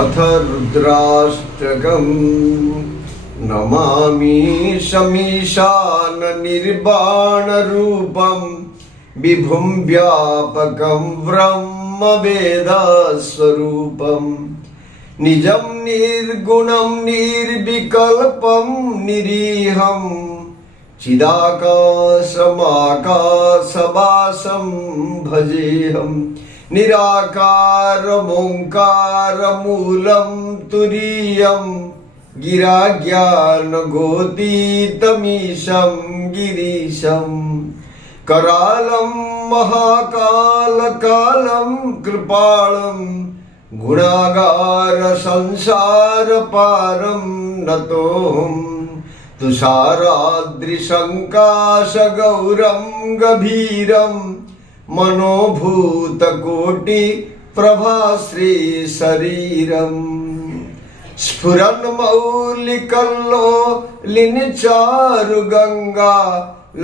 अथ रुद्राष्टकम् नमामि शमीशान निर्वाणरूपं विभुं व्यापकं ब्रह्मवेदस्वरूपं निजं निर्गुणं निर्विकल्पं निरीहं चिदाकाशमाकाशवासं भजेऽहं निराकारमोङ्कारमूलं तुरीयं गिराज्ञानगोतीतमीशं गिरीशं करालं महाकालकालं कृपालं गुणागारसंसारपारं नतोऽहं तुषाराद्रिशङ्काशगौरं गभीरं मनोभूतकोटिप्रभाश्रीशरीरम् स्फुरन्मौलिकल्लोलिनचारुगङ्गा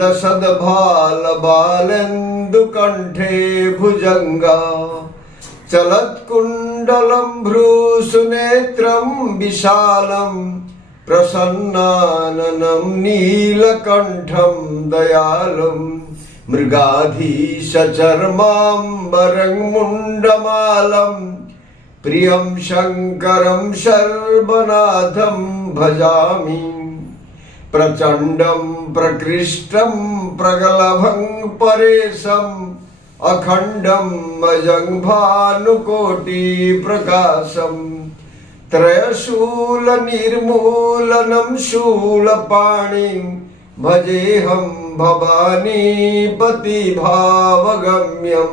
लसद्भालबालेन्दुकण्ठे भुजङ्गा चलत्कुण्डलं भ्रूसुनेत्रं विशालं प्रसन्नाननं नीलकण्ठं दयालुं मृगाधीशचर्माम्बरं मुण्डमालं प्रियं शङ्करं सर्वनाथं भजामि प्रचण्डं प्रकृष्टं प्रगलभं परेशम् अखण्डं अजं भानुकोटिप्रकाशं त्रयशूलनिर्मूलनं शूलपाणिं भजेऽहं भवानीपतिभावगम्यं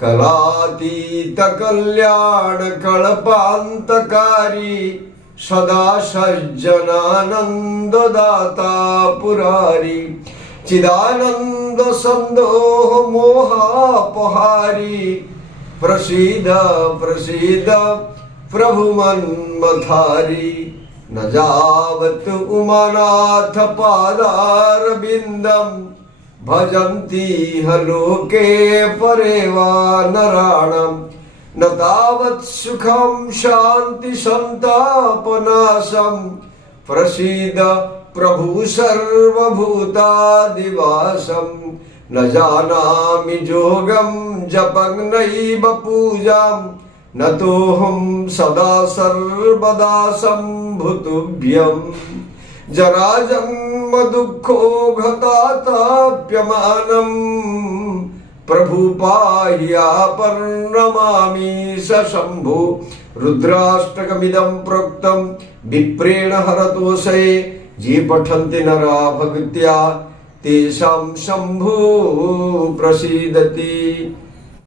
कलातीतकल्याणकल्पान्तकारी सदा सज्जनानन्ददाता पुरारी चिदानंद संदोह मोहापहारी प्रसीद प्रसीद प्रभु मन्मथारी न जावत उमानाथ पादारविन्दं भजन्ति लोके परे वा नराणां न तावत् सुखं शान्ति संतापनाशं प्रसीद प्रभु सर्वभूतादिवासं न जानामि जोगं जपं नैव पूजां नतोऽहं सदा सर्वदा सम्भुतुभ्यं जराजन्म दुःखो घताताप्यमानं प्रभु पाह्यापन्नमामि सशम्भो रुद्राष्टकमिदं प्रोक्तं विप्रेण हरतोषे ये पठन्ति नरा भक्त्या तेषां शम्भो प्रसीदति।